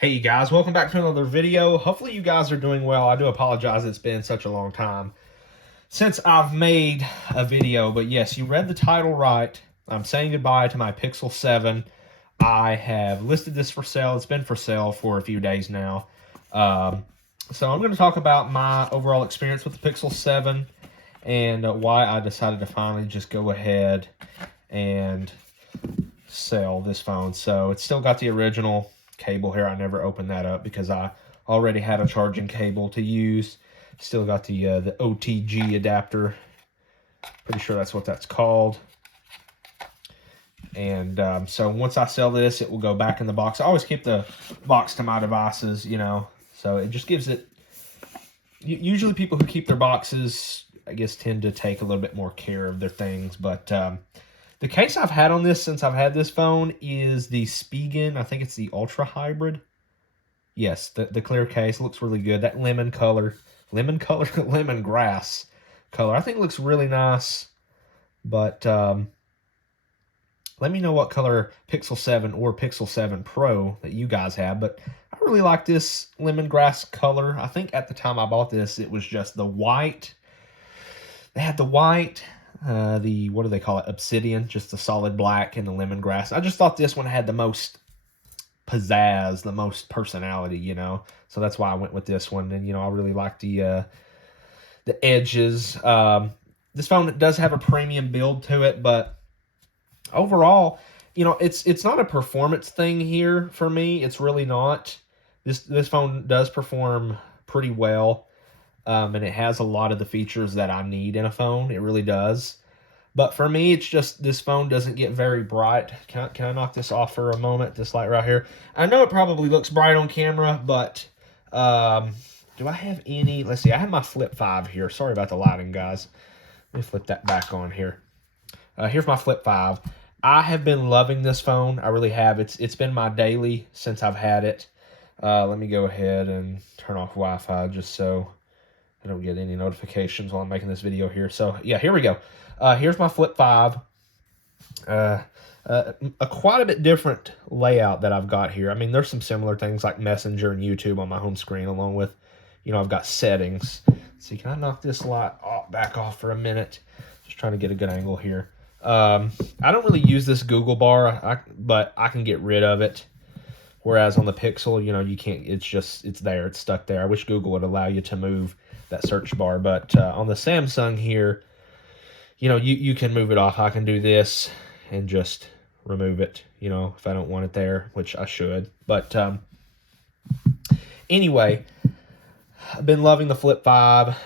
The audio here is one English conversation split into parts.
Hey you guys, welcome back to another video. Hopefully you guys are doing well. I do apologize it's been such a long time since I've made a video, but yes, you read the title right. I'm saying goodbye to my Pixel 7. I have listed this for sale. It's been for sale for a few days now. So I'm going to talk about my overall experience with the Pixel 7 and why I decided to finally just go ahead and sell this phone. So it's still got the original cable here. I never opened that up because I already had a charging cable to use. Still got the OTG adapter. Pretty sure that's what that's called. And so once I sell this, it will go back in the box. I always keep the box to my devices, you know, so it just gives it. Usually people who keep their boxes, I guess, tend to take a little bit more care of their things. But the case I've had on this since I've had this phone is the Spigen. I think it's the Ultra Hybrid. Yes, the clear case looks really good. That lemon lemongrass color. I think it looks really nice. But let me know what color Pixel 7 or Pixel 7 Pro that you guys have. But I really like this lemongrass color. I think at the time I bought this, it was just the white. They had the white, what do they call it? Obsidian, just the solid black and the lemongrass. I just thought this one had the most pizzazz, the most personality, you know. So that's why I went with this one. And, you know, I really like the edges. This phone does have a premium build to it, but overall, you know, it's not a performance thing here for me. It's really not. This phone does perform pretty well. And it has a lot of the features that I need in a phone. It really does. But for me, it's just this phone doesn't get very bright. Can I knock this off for a moment? This light right here. I know it probably looks bright on camera, but do I have any? Let's see. I have my Flip 5 here. Sorry about the lighting, guys. Let me flip that back on here. Here's my Flip 5. I have been loving this phone. I really have. It's been my daily since I've had it. Let me go ahead and turn off Wi-Fi just so I don't get any notifications while I'm making this video here. So, yeah, here we go. Here's my Flip 5. Quite a bit different layout that I've got here. I mean, there's some similar things like Messenger and YouTube on my home screen, along with, you know, I've got settings. So, can I knock this light back off for a minute? Just trying to get a good angle here. I don't really use this Google bar, but I can get rid of it. Whereas on the Pixel, you know, you can't, it's there, it's stuck there. I wish Google would allow you to move that search bar, but on the Samsung here, you know, you can move it off. I can do this and just remove it, you know, if I don't want it there, which I should. But anyway, I've been loving the Flip 5.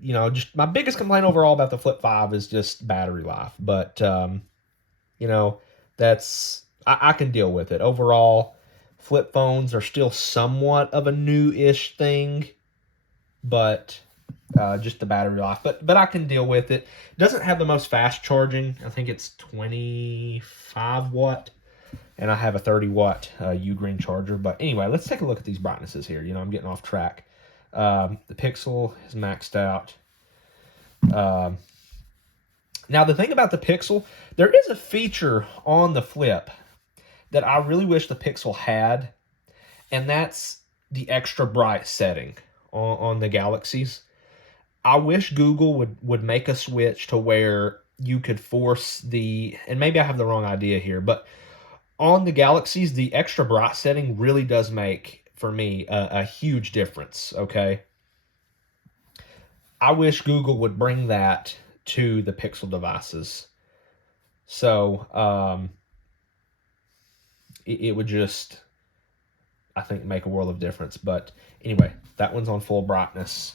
You know, just my biggest complaint overall about the Flip 5 is just battery life. But, you know, I can deal with it. Overall, flip phones are still somewhat of a new-ish thing, but just the battery life. But I can deal with it. It doesn't have the most fast charging. I think it's 25 watt, and I have a 30 watt Ugreen charger. But anyway, let's take a look at these brightnesses here. You know, I'm getting off track. The Pixel is maxed out. Now, the thing about the Pixel, there is a feature on the Flip that I really wish the Pixel had, and that's the extra bright setting on the Galaxies. I wish Google would make a switch to where you could force and maybe I have the wrong idea here, but on the Galaxies, the extra bright setting really does make, for me, a huge difference, okay? I wish Google would bring that to the Pixel devices. So, it would just, I think, make a world of difference. But anyway, that one's on full brightness.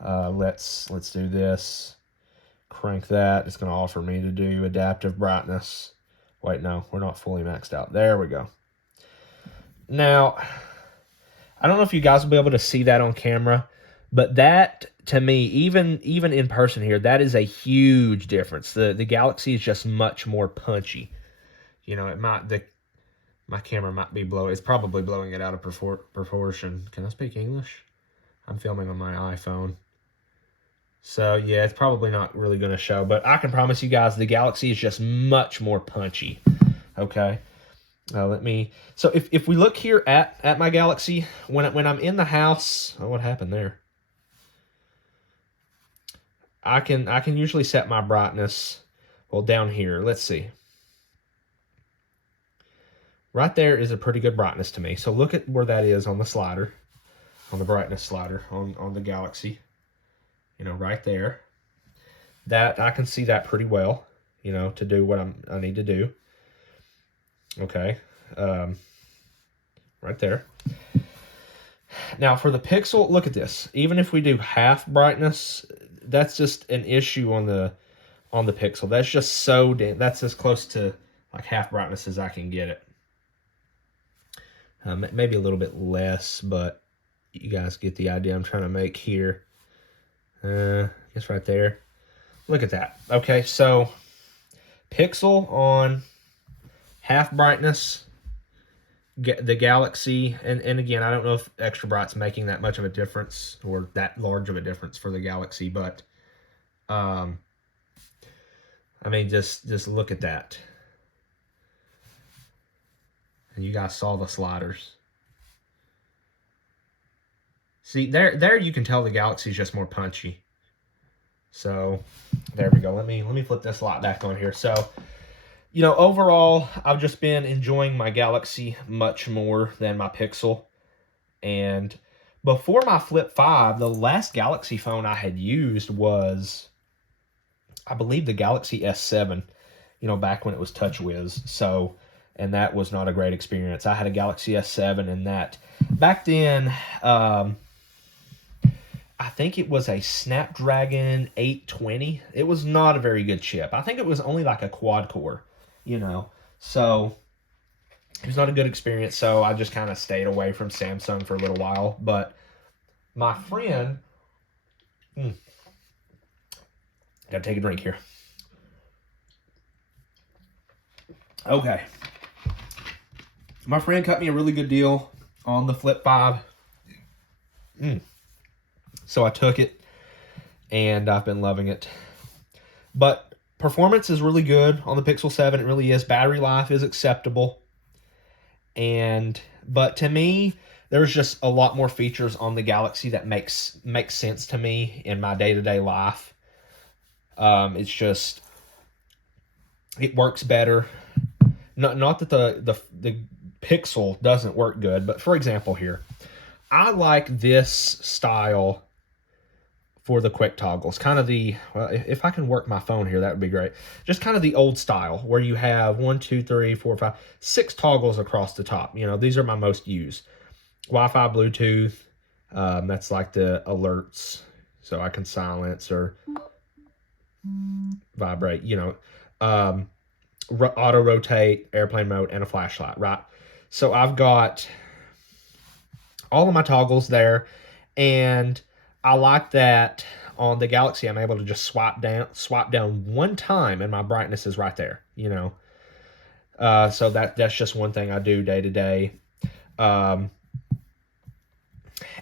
Let's do this. Crank that. It's going to offer me to do adaptive brightness. Wait, no, we're not fully maxed out. There we go. Now, I don't know if you guys will be able to see that on camera, but that, to me, even in person here, that is a huge difference. The Galaxy is just much more punchy. You know, my camera might be blowing. It's probably blowing it out of proportion. Can I speak English? I'm filming on my iPhone. So, yeah, it's probably not really going to show. But I can promise you guys the Galaxy is just much more punchy. Okay? Let me. So if we look here at my Galaxy, when I'm in the house, oh, what happened there? I can usually set my brightness, well, down here. Let's see. Right there is a pretty good brightness to me. So look at where that is on the slider, on the brightness slider on the Galaxy. You know, right there. That I can see that pretty well. You know, to do what I need to do. Okay, right there. Now for the Pixel, look at this. Even if we do half brightness, that's just an issue on the Pixel. That's just so damn. That's as close to like half brightness as I can get it. Maybe a little bit less, but you guys get the idea I'm trying to make here. Just right there. Look at that. Okay, so Pixel on half brightness, the Galaxy, and again, I don't know if extra bright's making that much of a difference or that large of a difference for the Galaxy, but I mean, just look at that. And you guys saw the sliders. See, there you can tell the Galaxy is just more punchy. So there we go. Let me flip this light back on here. So, you know, overall, I've just been enjoying my Galaxy much more than my Pixel. And before my Flip 5, the last Galaxy phone I had used was, I believe, the Galaxy S7, you know, back when it was TouchWiz. So, and that was not a great experience. I had a Galaxy S7, and that, back then, I think it was a Snapdragon 820. It was not a very good chip. I think it was only like a quad core, you know. So it was not a good experience. So I just kind of stayed away from Samsung for a little while. But my friend, gotta take a drink here. Okay. My friend cut me a really good deal on the Flip 5. So I took it, and I've been loving it. But performance is really good on the Pixel 7. It really is. Battery life is acceptable. But to me, there's just a lot more features on the Galaxy that makes sense to me in my day-to-day life. It's just, it works better. Not that the Pixel doesn't work good, but for example here, I like this style for the quick toggles. Kind of the, well, if I can work my phone here, that would be great. Just kind of the old style where you have 1, 2, 3, 4, 5, 6 toggles across the top. You know, these are my most used. Wi-Fi, Bluetooth, that's like the alerts, so I can silence or vibrate, you know, auto rotate, airplane mode, and a flashlight, right? So I've got all of my toggles there, and I like that on the Galaxy I'm able to just swipe down one time and my brightness is right there, you know. So that's just one thing I do day to day.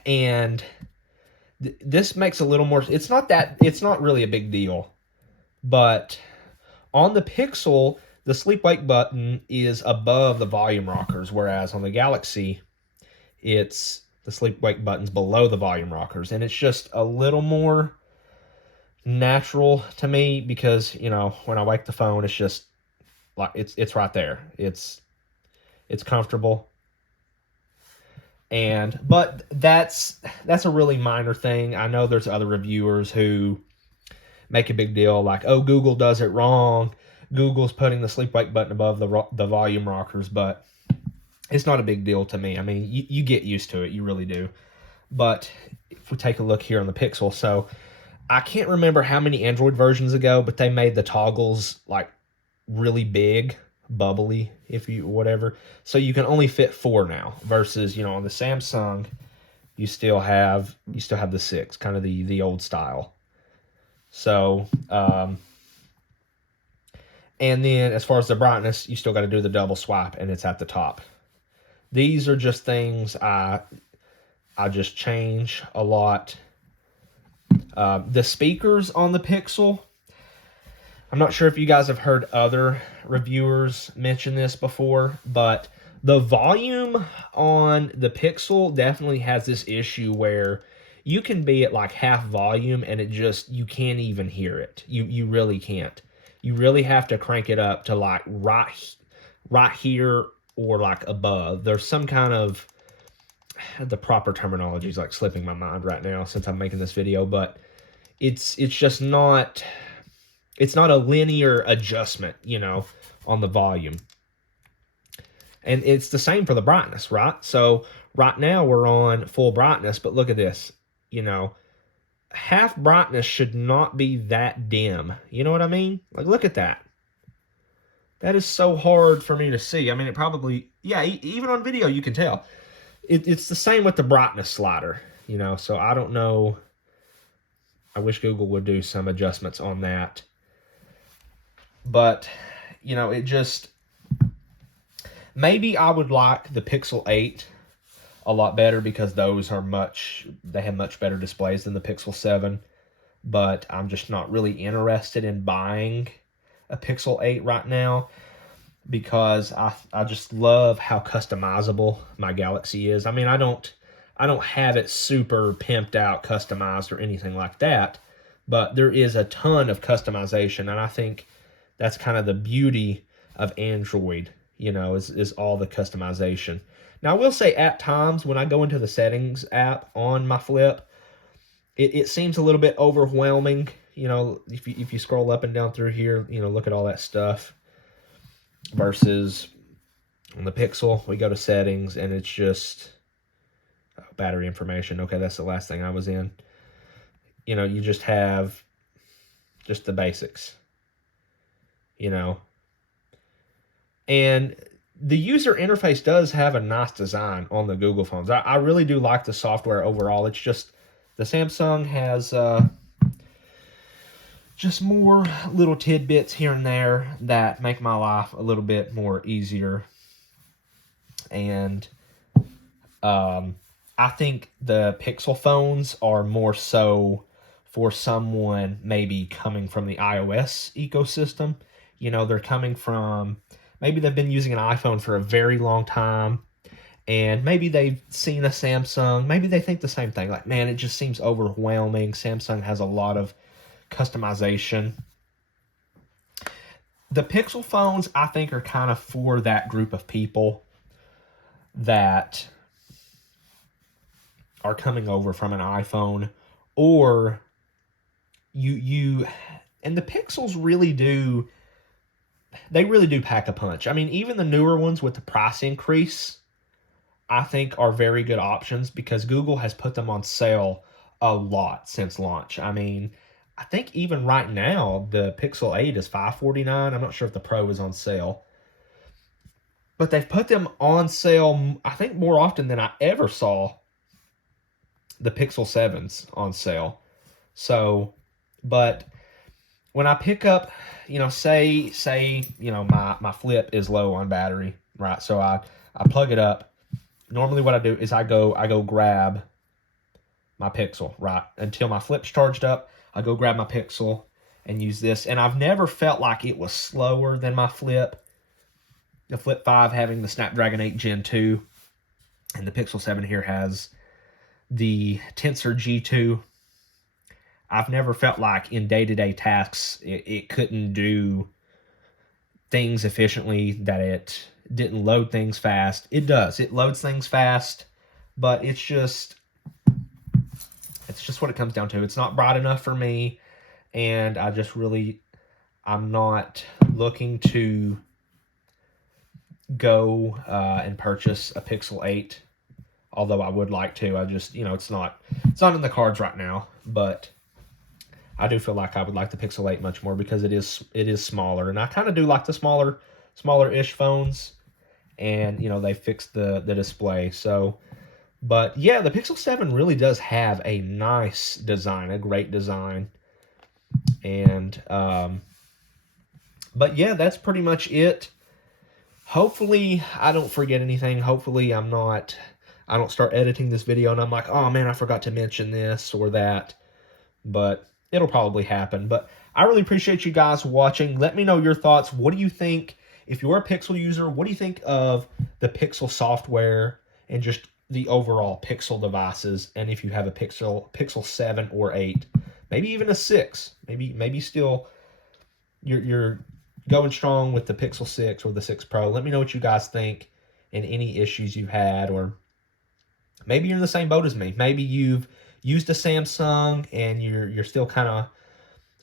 And this makes a little more, it's not really a big deal, but on the Pixel, the sleep wake button is above the volume rockers, whereas on the Galaxy, it's the sleep wake button's below the volume rockers, and it's just a little more natural to me because, you know, when I wake the phone, it's just like it's right there. It's comfortable. But that's a really minor thing. I know there's other reviewers who make a big deal like, oh, Google does it wrong. Google's putting the sleep wake button above the volume rockers, but it's not a big deal to me. I mean, you get used to it. You really do. But if we take a look here on the Pixel, so I can't remember how many Android versions ago, but they made the toggles like really big, bubbly, whatever. So you can only fit 4 now versus, you know, on the Samsung, you still have the 6, kind of the old style. So, and then as far as the brightness, you still got to do the double swipe, and it's at the top. These are just things I just change a lot. The speakers on the Pixel, I'm not sure if you guys have heard other reviewers mention this before, but The volume on the Pixel definitely has this issue where you can be at like half volume and it just, you can't even hear it. You really can't. You really have to crank it up to like right here or like above. There's some kind of, the proper terminology is like slipping my mind right now since I'm making this video, but it's just not, it's not a linear adjustment, you know, on the volume. And it's the same for the brightness, right? So right now we're on full brightness, but look at this, you know, half brightness should not be that dim. You know what I mean? Like, look at that. That is so hard for me to see. I mean, it probably, yeah, even on video you can tell. It's the same with the brightness slider, you know, so I don't know. I wish Google would do some adjustments on that. But, you know, it just, maybe I would like the Pixel 8 a lot better because those are they have much better displays than the Pixel 7. But I'm just not really interested in buying a Pixel 8 right now because I just love how customizable my Galaxy is. I mean, I don't have it super pimped out, customized, or anything like that, but there is a ton of customization, and I think that's kind of the beauty of Android, you know, is all the customization. Now, I will say at times when I go into the settings app on my Flip, it seems a little bit overwhelming. You know, if you scroll up and down through here, you know, look at all that stuff. Versus on the Pixel, we go to settings and it's just battery information. Okay, that's the last thing I was in. You know, you just have just the basics, you know. And the user interface does have a nice design on the Google phones. I really do like the software overall. It's just the Samsung has just more little tidbits here and there that make my life a little bit more easier. And I think the Pixel phones are more so for someone maybe coming from the iOS ecosystem. You know, they're coming from, maybe they've been using an iPhone for a very long time, and maybe they've seen a Samsung. Maybe they think the same thing. Like, man, it just seems overwhelming. Samsung has a lot of customization. The Pixel phones, I think, are kind of for that group of people that are coming over from an iPhone, or and the Pixels really do, they really do pack a punch. I mean, even the newer ones with the price increase, I think are very good options because Google has put them on sale a lot since launch. I mean, I think even right now, the Pixel 8 is $549. I'm not sure if the Pro is on sale. But they've put them on sale, I think, more often than I ever saw the Pixel 7s on sale. So, but when I pick up, you know, say, you know, my Flip is low on battery, right? So I plug it up. Normally what I do is I go grab my Pixel, right? Until my Flip's charged up, I go grab my Pixel and use this. And I've never felt like it was slower than my Flip. The Flip 5 having the Snapdragon 8 Gen 2, and the Pixel 7 here has the Tensor G2. I've never felt like in day-to-day tasks it couldn't do things efficiently, that it didn't load things fast. It does. It loads things fast, but it's just what it comes down to. It's not bright enough for me, and I'm not looking to go and purchase a Pixel 8, although I would like to. I just, you know, it's not in the cards right now, but I do feel like I would like the Pixel 8 much more because it is smaller, and I kind of do like the smaller-ish phones, and, you know, they fixed the display. So, but yeah, the Pixel 7 really does have a nice design, a great design, and but yeah, that's pretty much it. Hopefully I don't forget anything. Hopefully I don't start editing this video and I'm like, oh man, I forgot to mention this or that. But it'll probably happen. But I really appreciate you guys watching. Let me know your thoughts. What do you think? If you're a Pixel user, what do you think of the Pixel software and just the overall Pixel devices. And if you have a Pixel 7 or 8, maybe even a 6, maybe still you're going strong with the Pixel 6 or the 6 Pro. Let me know what you guys think and any issues you've had, or maybe you're in the same boat as me. Maybe you've used a Samsung and you're still kind of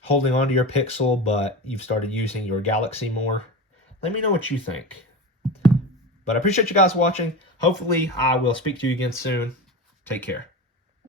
holding on to your Pixel, but you've started using your Galaxy more. Let me know what you think. But I appreciate you guys watching. Hopefully, I will speak to you again soon. Take care.